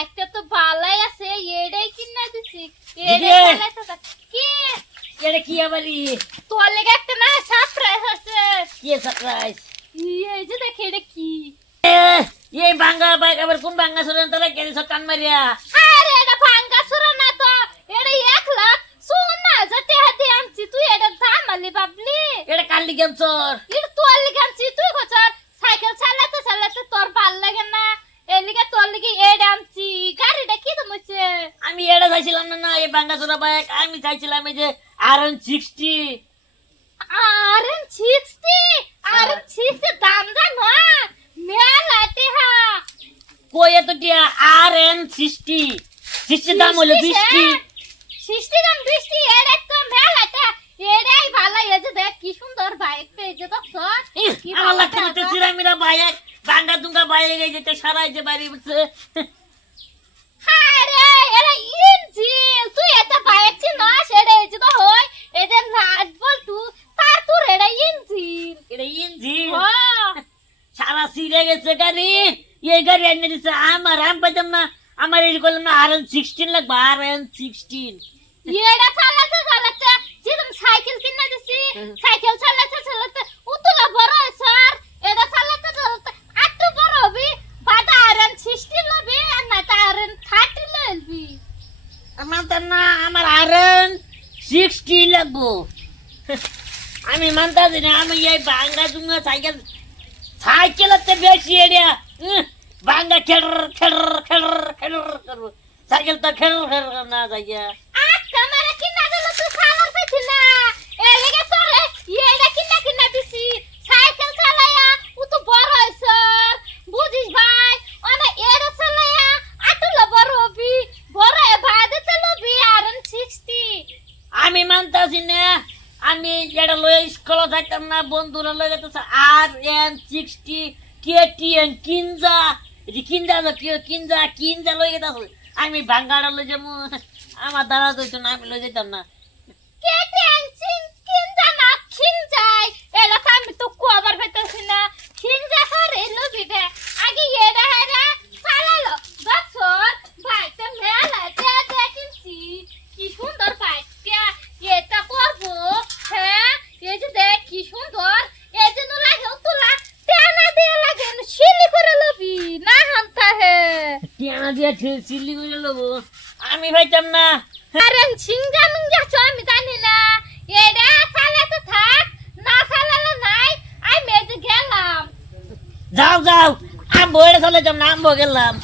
বাইকটা তো ভালোই আছে এটাই কিনা দিছি দিদি। এটাই চালাতে থাক। কি এটা কি আবারই তোর লেগে একটা না সারপ্রাইজ আছে কি সারপ্রাইজ এই যে দেখে এটা কি এই বাঙ্গা বাইক আবার কোন বাঙ্গা চলে তারা কেন সব টান মারিয়া আরে এটা ভাঙ্গা সুরা না তো এটা 1 লাখ সোনা যেতে হাতে আনছি তুই এটা দাম আলি বাবলি এটা কালি ক্যান্সার এটা তোর লেগে আনছি তুই কচর সাইকেল চালাতে চালাতে তোর ভাল লাগে না এর লিগে তোর লিগে এটা আনছি গাড়িটা কি তোমাছে আমি এটা চাইছিলাম না না এই বাঙ্গা চোরা বাইক আমি চাইছিলাম এই যে RN60 আর60 দাম জানো মেলাতে হা কই এত টিয়া RN60 60 দাম হলো 20 60 দাম 20 এর একটা মেলাতে এটাই ভালো এই যে দেখ কি সুন্দর বাইক পেয়েছে তো কি আমার লাগছে না তো সিরামিরা বাইক বাঙ্গা দুঙ্গা বাইক এই যে সারাই যে বাড়ি বসে আরে এরা ইঞ্জিন তুই এটা বাইক চিনস এটা এই যে তো হয় এদের নাট বল তুই তার তোর এটা ইঞ্জিন এটা ইঞ্জিন ও সারা সিরে গেছে গাড়ি এই গাড়ি এনে দিছে আমার আম পাইতাম না আমার এই করলাম না RN16 লাগবে RN16 এটা চালাতে চালাতে যেরকম সাইকেল কিনে দিছি সাইকেল চালাতে চালাতে উতলা বড় স্যার এটা চালাতে চালাতে আটটু বড় হবি বাদা আরন 60 লবি আর না আরন 30 লবি আমার তো না আমার RN60 লাগবো আমি মানতাছি না আমি এই বাঙ্গা দুঙ্গা সাইকেল সাইকেলতে বেশি এরিয়া বাঙ্গা খের খের খের খের করবো সাইকেল তো খের খের না যাইয়া ক্যামেরা কিনা দিল তুই সালার পাইছি না এ লেগে তোরে এটা কিনা দিছি সাইকেল চালায়া ও তো বড় হইছে বুঝিস ভাই অনে এর চালায়া আটুলা বড় হবি বড় এ বাদতে লবি আরন 60 আমি মানতাছি না আমি যেটা লয়ে স্কুলে থাকতাম না বন্ধুরা লয়ে যেতেছে RN60 KTM কিনজা এটি কিনজা কিনজা লয়ে গেছে আমি বাঙ্গাড়া লয়ে যাবো আমার দ্বারা তো না আমি লয়ে যেতাম না কে টেনশন কিনজা না খিনজাই এলা আমি তো কোয়াবার পাইতাছি না খিনজা করে লবি বে আগে এডা হেরা চালালো বছর বাইকটা মেলা কিনছি কি সুন্দর বাইকটা এটা করবো হ্যাঁ এই যে দেখ কি সুন্দর এই যে লাগে তোলা টানা দিয়ে লাগে শিলি করে লবি না হামতা হে টিয়া দিয়ে সিল্লি করে লবো আমি ভাইতাম না আরে সিংজা মিংজা তো আমি জানি না এটা চালাতে থাক না চালালে নাই আমি এই যে গেলাম যাও যাও আম বইটা চলে যাম না আম গেলাম